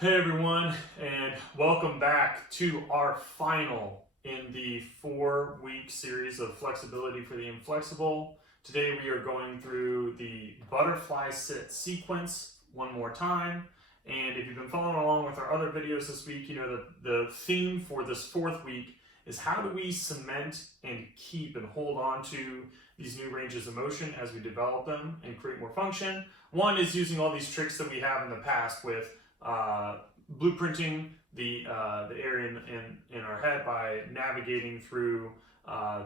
Hey everyone, and welcome back to our final in the 4-week series of flexibility for the inflexible. Today we are going through the butterfly sit sequence one more time. And if you've been following along with our other videos this week, you know that the theme for this 4th week is how do we cement and keep and hold on to these new ranges of motion as we develop them and create more function. One is using all these tricks that we have in the past with blueprinting the area in our head by navigating through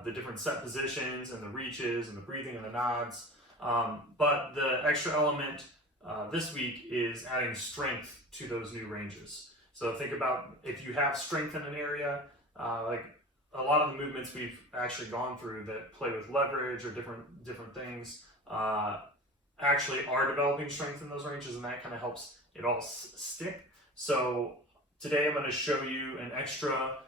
the different set positions and the reaches and the breathing and the nods. But the extra element this week is adding strength to those new ranges. So think about if you have strength in an area, like a lot of the movements we've actually gone through that play with leverage or different things actually are developing strength in those ranges, and that kind of helps it all stick. So today I'm going to show you an extra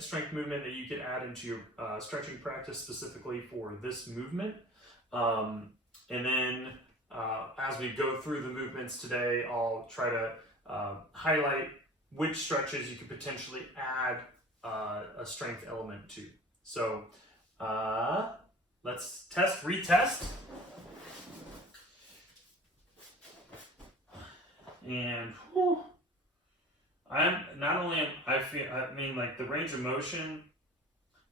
strength movement that you could add into your stretching practice specifically for this movement. And then as we go through the movements today, I'll try to highlight which stretches you could potentially add a strength element to. So let's retest. And I mean like the range of motion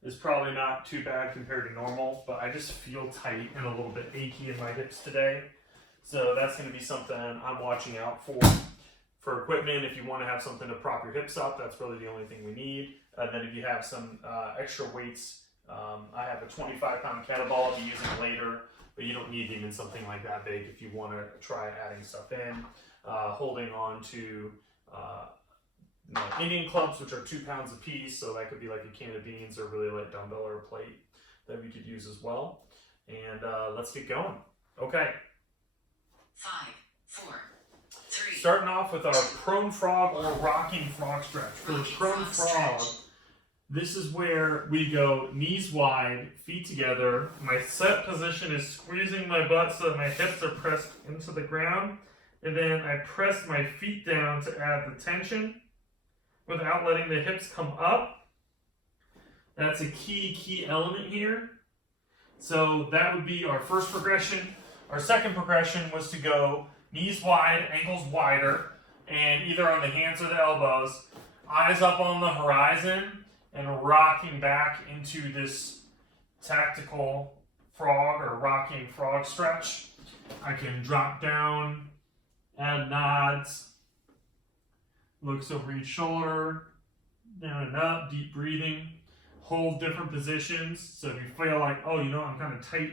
is probably not too bad compared to normal, but I just feel tight and a little bit achy in my hips today. So that's going to be something I'm watching out for. For equipment, if you want to have something to prop your hips up, that's really the only thing we need. And then if you have some extra weights, I have a 25-pound kettlebell I'll be using later, but you don't need even something like that big if you want to try adding stuff in. Holding on to Indian clubs, which are 2 pounds a piece, so that could be like a can of beans or a really light dumbbell or a plate that we could use as well. And let's get going. Okay. 5, 4, 3. Starting off with our prone frog or rocking frog stretch. For the prone frog, this is where we go knees wide, feet together. My set position is squeezing my butt so that my hips are pressed into the ground. And then I press my feet down to add the tension without letting the hips come up. That's a key element here. So that would be our first progression. Our second progression was to go knees wide, ankles wider, and either on the hands or the elbows, eyes up on the horizon, and rocking back into this tactical frog or rocking frog stretch. I can drop down, add nods, looks over each shoulder, down and up, deep breathing, hold different positions. So if you feel like, oh, you know, I'm kind of tight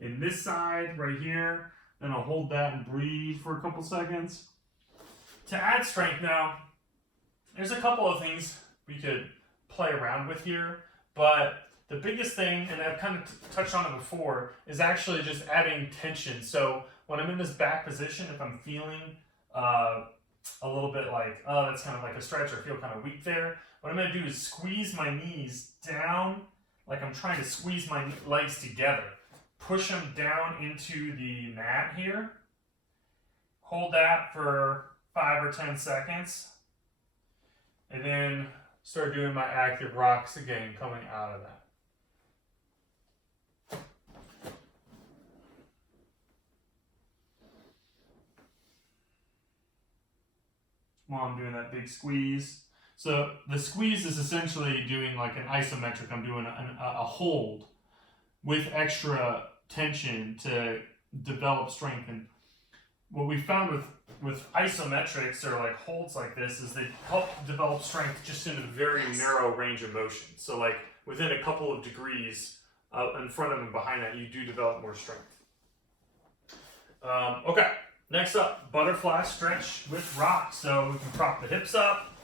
in this side right here, then I'll hold that and breathe for a couple seconds. To add strength now, there's a couple of things we could play around with here, but the biggest thing, and I've kind of touched on it before, is actually just adding tension. So when I'm in this back position, if I'm feeling a little bit like, oh, that's kind of like a stretch or feel kind of weak there, what I'm going to do is squeeze my knees down like I'm trying to squeeze my legs together. Push them down into the mat here. Hold that for 5 or 10 seconds. And then start doing my active rocks again coming out of that. While I'm doing that big squeeze. So the squeeze is essentially doing like an isometric. I'm doing a hold with extra tension to develop strength. And what we found with isometrics or like holds like this is they help develop strength just in a very narrow range of motion. So like within a couple of degrees in front of and behind that, you do develop more strength. Okay. Next up, butterfly stretch with rock. So we can prop the hips up.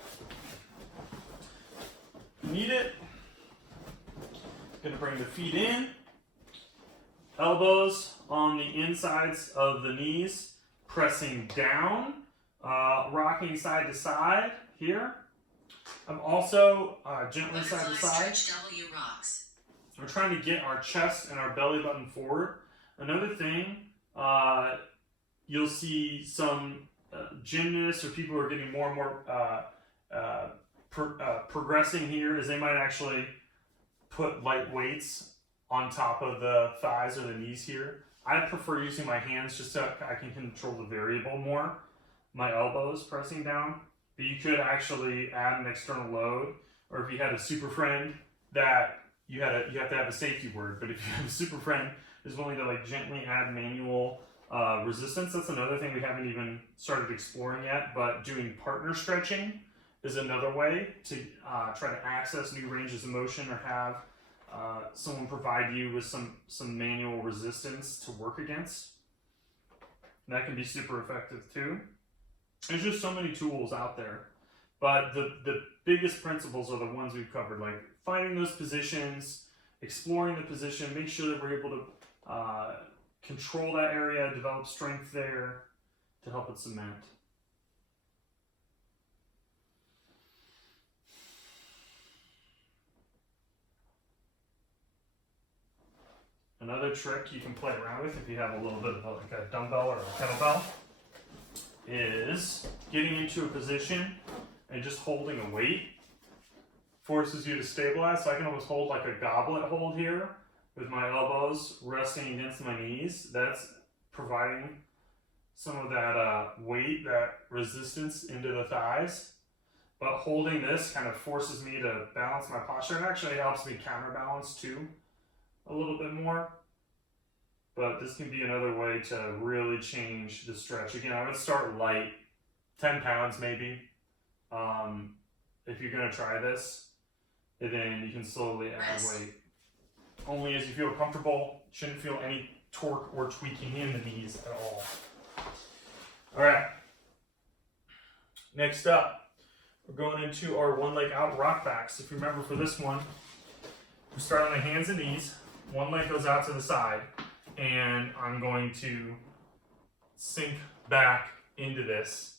Need it. Gonna bring the feet in. Elbows on the insides of the knees, pressing down, rocking side to side here. I'm also gently side to side. W rocks. We're trying to get our chest and our belly button forward. Another thing, you'll see some gymnasts or people who are getting more and more progressing here is they might actually put light weights on top of the thighs or the knees here. I prefer using my hands just so I can control the variable more. My elbows pressing down. But you could actually add an external load, or if you had a super friend that you have to have a safety word, but if you have a super friend who's willing to like gently add manual resistance, that's another thing we haven't even started exploring yet, but doing partner stretching is another way to try to access new ranges of motion or have someone provide you with some manual resistance to work against. And that can be super effective too. There's just so many tools out there, but the biggest principles are the ones we've covered, like finding those positions, exploring the position, make sure that we're able to control that area, develop strength there to help it cement. Another trick you can play around with if you have a little bit of like a dumbbell or a kettlebell is getting into a position and just holding a weight forces you to stabilize. So I can almost hold like a goblet hold here with my elbows resting against my knees. That's providing some of that weight, that resistance into the thighs. But holding this kind of forces me to balance my posture. It actually helps me counterbalance too a little bit more. But this can be another way to really change the stretch. Again, I would start light, 10 pounds maybe, if you're gonna try this. And then you can slowly add weight. Only as you feel comfortable. Shouldn't feel any torque or tweaking in the knees at all. All right. Next up, we're going into our one leg out rock backs. If you remember for this one, we start on the hands and knees. One leg goes out to the side, and I'm going to sink back into this.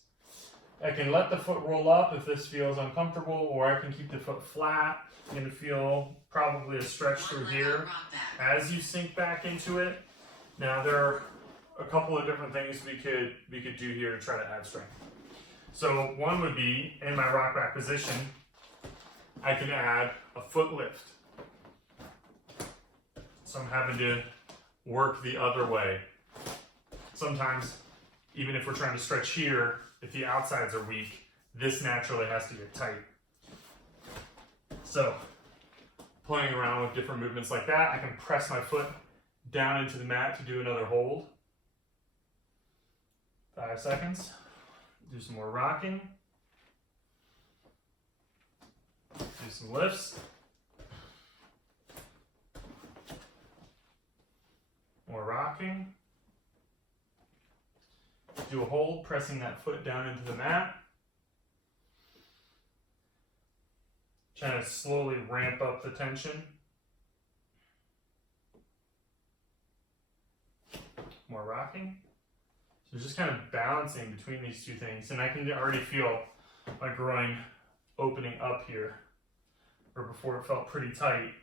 I can let the foot roll up if this feels uncomfortable, or I can keep the foot flat. You're going to feel probably a stretch through here as you sink back into it. Now there are a couple of different things we could do here to try to add strength. So one would be, in my rock back position, I can add a foot lift. So I'm having to work the other way. Sometimes, even if we're trying to stretch here, if the outsides are weak, this naturally has to get tight. So, playing around with different movements like that, I can press my foot down into the mat to do another hold. 5 seconds. Do some more rocking. Do some lifts. More rocking. Do a hold, pressing that foot down into the mat. Trying to slowly ramp up the tension. More rocking. So just kind of balancing between these two things. And I can already feel my groin opening up here, where before it felt pretty tight.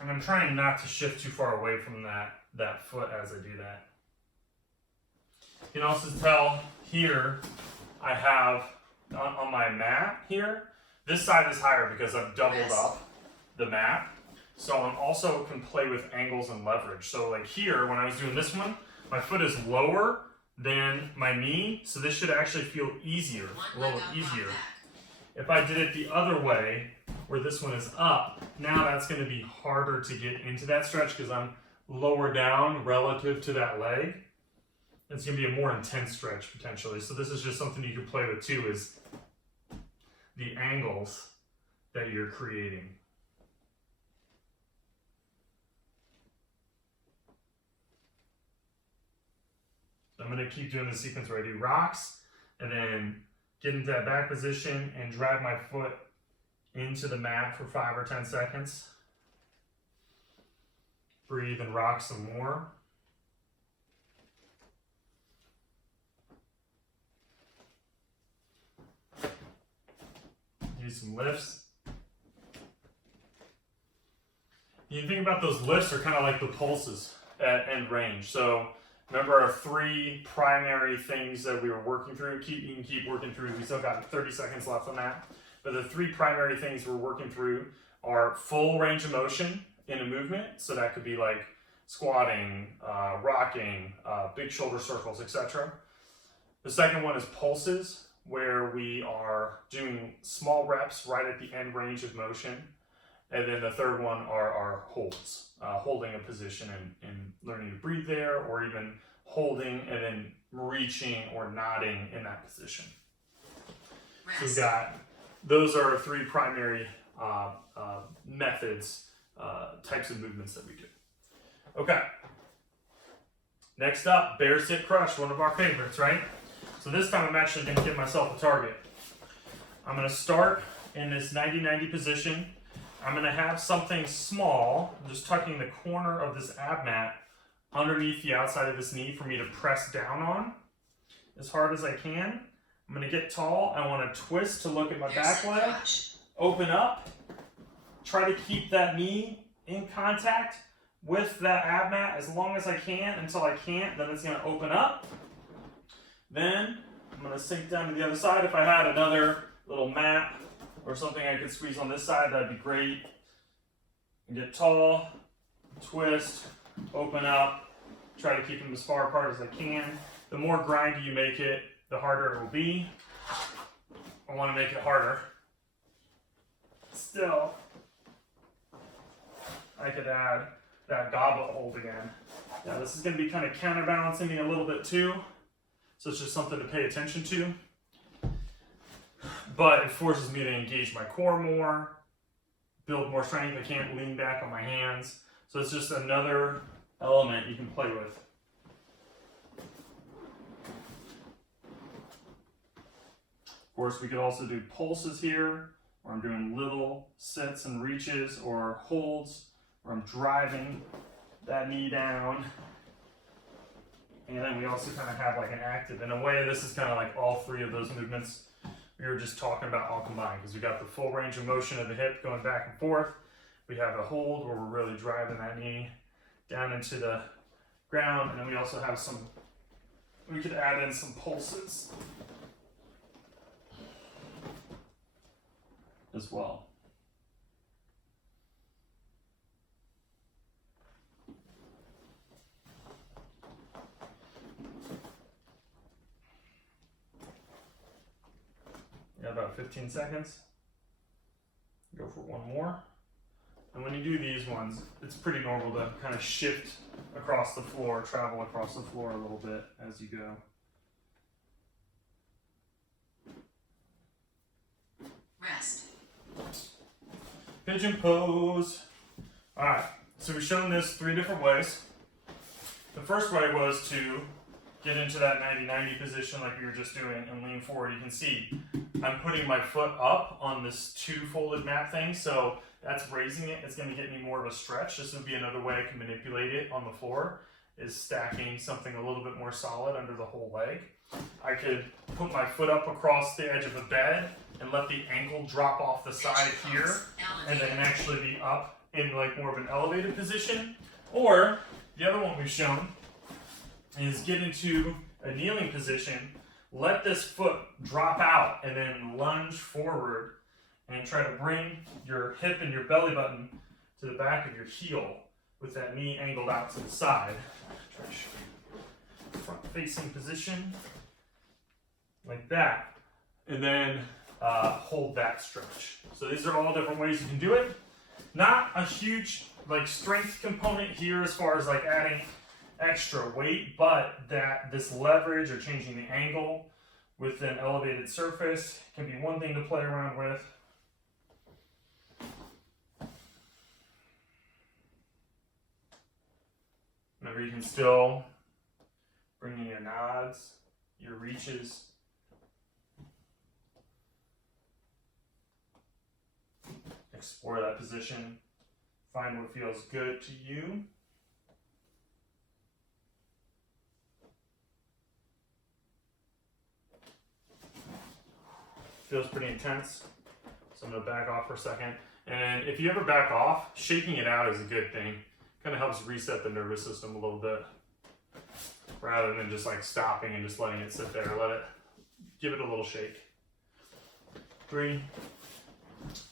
And I'm trying not to shift too far away from that foot as I do that. You can also tell here I have on my mat here, this side is higher because I've doubled up the mat. So I'm also can play with angles and leverage. So like here, when I was doing this one, my foot is lower than my knee. So this should actually feel easier, a little easier. If I did it the other way, where this one is up, now that's going to be harder to get into that stretch because I'm lower down relative to that leg. It's going to be a more intense stretch potentially. So this is just something you can play with too, is the angles that you're creating. So I'm going to keep doing the sequence where I do rocks and then get into that back position and drive my foot into the mat for 5 or 10 seconds. Breathe and rock some more. Do some lifts. You think about those lifts are kind of like the pulses at end range. So Remember our 3 primary things that we were working through? You can keep working through. We still got 30 seconds left on that. But the 3 primary things we're working through are full range of motion in a movement. So that could be like squatting, rocking, big shoulder circles, etc. The second one is pulses, where we are doing small reps right at the end range of motion. And then the third one are our holds, holding a position and learning to breathe there, or even holding and then reaching or nodding in that position. So we've got, those are 3 primary methods, types of movements that we do. Okay. Next up, bear sit crush, one of our favorites, right? So this time I'm actually going to give myself a target. I'm going to start in this 90-90 position. I'm going to have something small, just tucking the corner of this ab mat underneath the outside of this knee for me to press down on as hard as I can. I'm going to get tall. I want to twist to look at my back leg, open up, try to keep that knee in contact with that ab mat as long as I can until I can't. Then it's going to open up. Then I'm going to sink down to the other side. If I had another little mat or something I could squeeze on this side, that'd be great. Get tall, twist, open up, try to keep them as far apart as I can. The more grindy you make it, the harder it will be. I want to make it harder. Still, I could add that goblet hold again. Now this is going to be kind of counterbalancing me a little bit too, so it's just something to pay attention to. But it forces me to engage my core more, build more strength. I can't lean back on my hands. So it's just another element you can play with. Of course, we could also do pulses here, where I'm doing little sits and reaches, or holds, where I'm driving that knee down. And then we also kind of have like an active. In a way, this is kind of like all 3 of those movements we were just talking about all combined, because we got the full range of motion of the hip going back and forth. We have a hold where we're really driving that knee down into the ground, and then we also have some, we could add in some pulses as well. Yeah, about 15 seconds. Go for one more. And when you do these ones, it's pretty normal to kind of shift across the floor, travel across the floor a little bit as you go. Rest. Pigeon pose. All right, so we've shown this 3 different ways. The first way was to get into that 90-90 position like we were just doing and lean forward. You can see I'm putting my foot up on this 2 folded mat thing, so that's raising it. It's going to get me more of a stretch. This would be another way I can manipulate it on the floor, is stacking something a little bit more solid under the whole leg. I could put my foot up across the edge of the bed and let the ankle drop off the side here, and then actually be up in like more of an elevated position. Or the other one we've shown is get into a kneeling position, let this foot drop out, and then lunge forward and try to bring your hip and your belly button to the back of your heel with that knee angled out to the side. Try to show you front facing position like that, and then hold that stretch. So these are all different ways you can do it. Not a huge like strength component here as far as like adding extra weight, but that this leverage or changing the angle with an elevated surface can be one thing to play around with. Remember, you can still bring in your nods, your reaches. Explore that position. Find what feels good to you. Feels pretty intense, so I'm going to back off for a second. And if you ever back off, shaking it out is a good thing. Kind of helps reset the nervous system a little bit. rather than just like stopping and just letting it sit there. Give it a little shake. 3,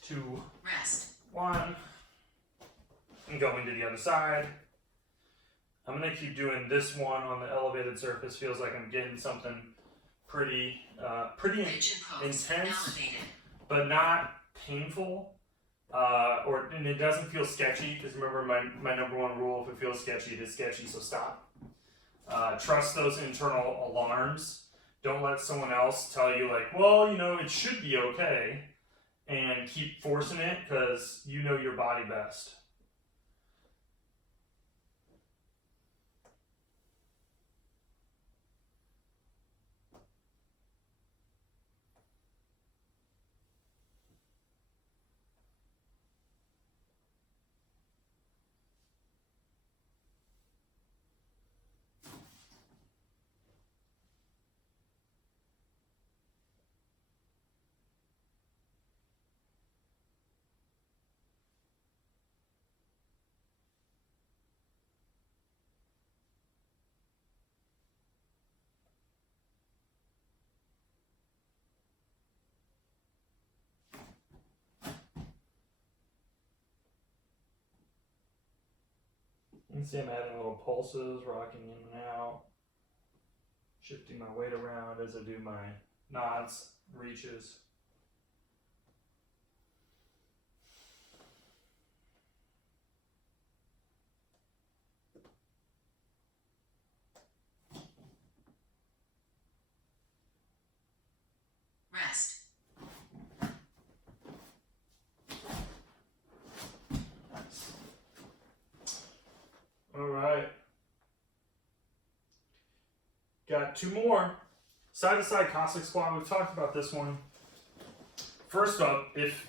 2, Rest. 1. And going to the other side. I'm gonna keep doing this one on the elevated surface. Feels like I'm getting something pretty Pigeon pose. intense, Elevated. but not painful. And it doesn't feel sketchy, because remember my number one rule: if it feels sketchy, it is sketchy, so stop. Trust those internal alarms. Don't let someone else tell you like, well, you know, it should be okay, and keep forcing it, because you know your body best. You can see I'm adding little pulses, rocking in and out, shifting my weight around as I do my nods, reaches. Rest. Nice. All right. Got 2 more. Side to side Cossack squat. We've talked about this one. First up, if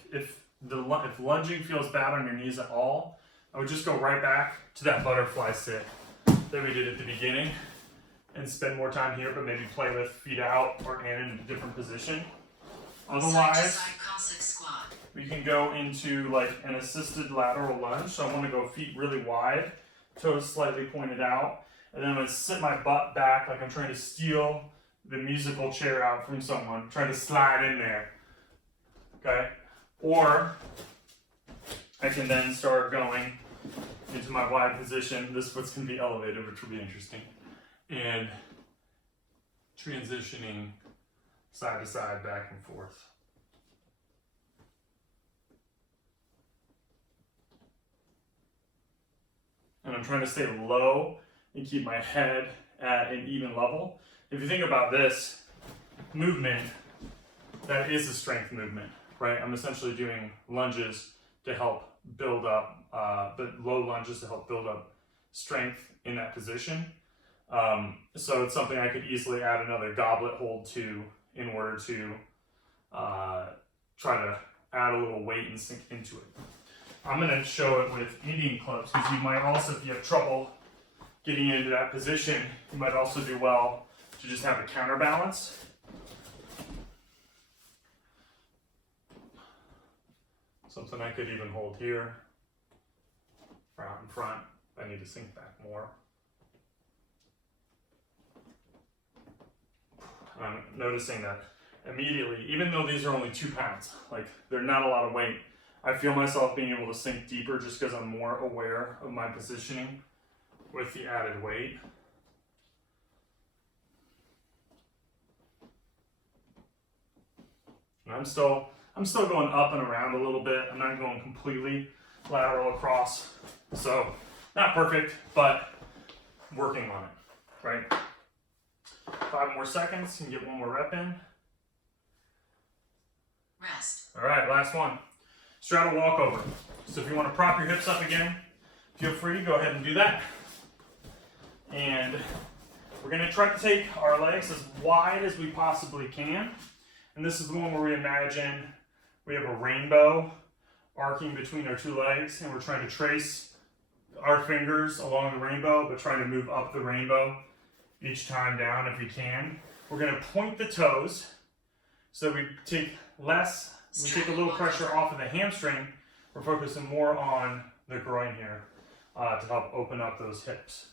lunging feels bad on your knees at all, I would just go right back to that butterfly sit that we did at the beginning and spend more time here, but maybe play with feet out or in a different position. Otherwise, Side-to-side Cossack squat. we can go into like an assisted lateral lunge. So I want to go feet really wide, toes slightly pointed out, and then I'm going to sit my butt back like I'm trying to steal the musical chair out from someone, trying to slide in there. Okay? Or I can then start going into my wide position. This foot's going to be elevated, which will be interesting. And transitioning side to side, back and forth. And I'm trying to stay low and keep my head at an even level. If you think about this movement, that is a strength movement, right? I'm essentially doing lunges to help build up, but low lunges to help build up strength in that position. So it's something I could easily add another goblet hold to in order to try to add a little weight and sink into it. I'm going to show it with Indian clubs, because you might also, if you have trouble getting into that position, you might also do well to just have a counterbalance. Something I could even hold here, or out in front, if I need to sink back more. And I'm noticing that immediately, even though these are only 2 pounds, like they're not a lot of weight, I feel myself being able to sink deeper just because I'm more aware of my positioning with the added weight. And I'm still going up and around a little bit. I'm not going completely lateral across. So not perfect, but working on it, right? 5 more seconds and get 1 more rep in. Rest. All right, last one. Straddle walkover. So if you want to prop your hips up again, feel free, go ahead and do that. And we're going to try to take our legs as wide as we possibly can. And this is the one where we imagine we have a rainbow arcing between our 2 legs, and we're trying to trace our fingers along the rainbow, but trying to move up the rainbow each time down if we can. We're going to point the toes so we take a little pressure off of the hamstring. We're focusing more on the groin here to help open up those hips.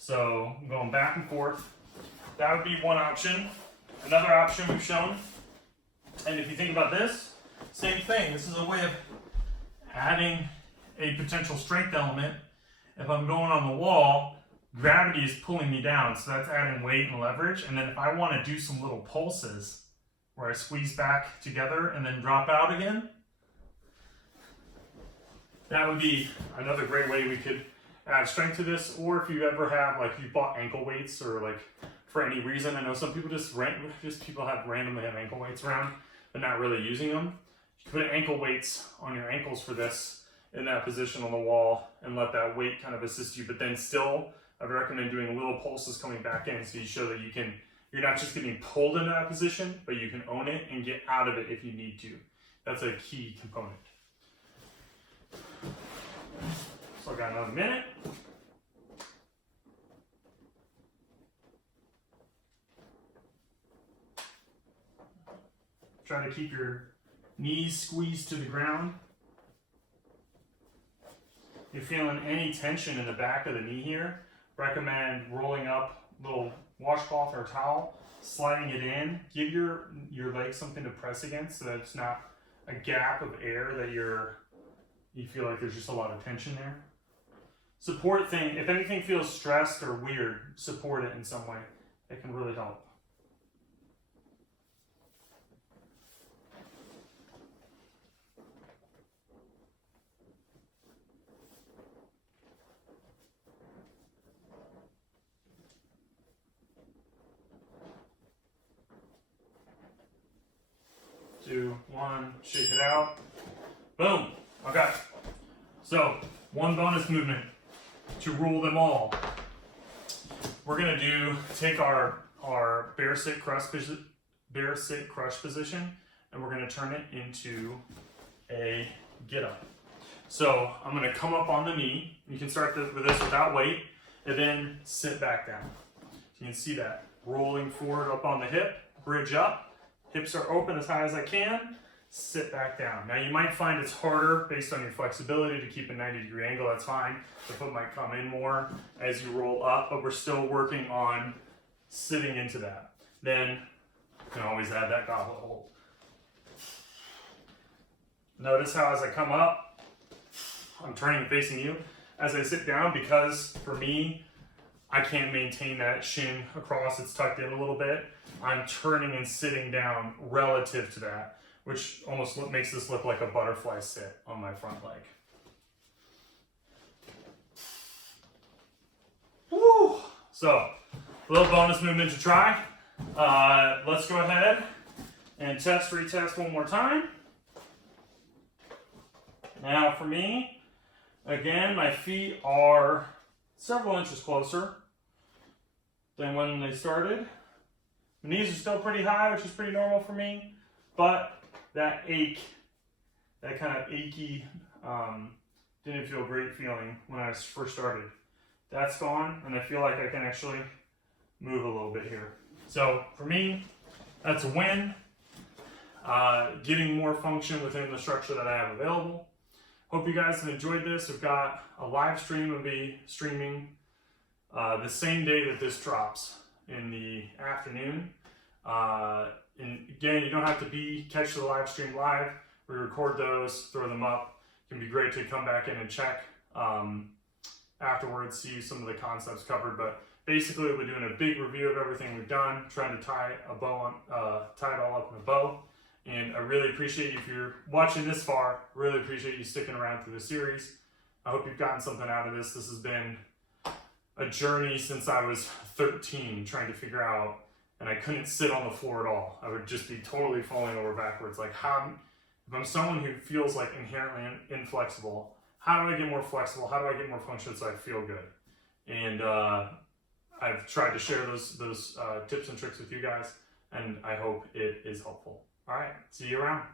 So I'm going back and forth. That would be one option. Another option we've shown, and if you think about this, same thing. This is a way of adding a potential strength element. If I'm going on the wall, gravity is pulling me down, so that's adding weight and leverage. And then if I want to do some little pulses where I squeeze back together and then drop out again, that would be another great way we could add strength to this. Or if you ever have, like, you bought ankle weights, or like for any reason, I know some people people have randomly have ankle weights around but not really using them. You can put ankle weights on your ankles for this in that position on the wall and let that weight kind of assist you. But then still, I'd recommend doing little pulses coming back in, so you show that you're not just getting pulled into that position, but you can own it and get out of it if you need to. That's a key component. So I got another minute. Try to keep your knees squeezed to the ground. If you're feeling any tension in the back of the knee here, recommend rolling up a little washcloth or towel, sliding it in. Give your leg something to press against so that it's not a gap of air that you feel like there's just a lot of tension there. Support thing, if anything feels stressed or weird, support it in some way. It can really help. Two, one, shake it out. Boom. Okay. So, one bonus movement to rule them all. We're gonna take our bear sit crush position, and we're gonna turn it into a get up. So I'm gonna come up on the knee. You can start with this without weight, and then sit back down. So you can see that rolling forward up on the hip, bridge up. Hips are open as high as I can, sit back down. Now you might find it's harder based on your flexibility to keep a 90-degree angle, that's fine. The foot might come in more as you roll up, but we're still working on sitting into that. Then you can always add that goblet hold. Notice how as I come up, I'm turning and facing you. As I sit down, because for me, I can't maintain that shin across, it's tucked in a little bit. I'm turning and sitting down relative to that, which almost makes this look like a butterfly sit on my front leg. Woo! So, a little bonus movement to try. Let's go ahead and retest one more time. Now for me, again, my feet are several inches closer than when they started. My knees are still pretty high, which is pretty normal for me, but that ache, that kind of achy, didn't feel great feeling when I first started. That's gone, and I feel like I can actually move a little bit here. So for me, that's a win. Getting more function within the structure that I have available. Hope you guys have enjoyed this. We've got a live stream. We'll be streaming the same day that this drops in the afternoon. And again, you don't have to catch the live stream live. We record those, throw them up. It can be great to come back in and check afterwards, see some of the concepts covered. But basically, we're doing a big review of everything we've done, trying to tie it all up in a bow. And I really appreciate you, if you're watching this far, really appreciate you sticking around through the series. I hope you've gotten something out of this. This has been a journey since I was 13, trying to figure out, and I couldn't sit on the floor at all. I would just be totally falling over backwards. Like, if I'm someone who feels like inherently inflexible, how do I get more flexible? How do I get more function so I feel good? And I've tried to share those tips and tricks with you guys, and I hope it is helpful. All right, see you around.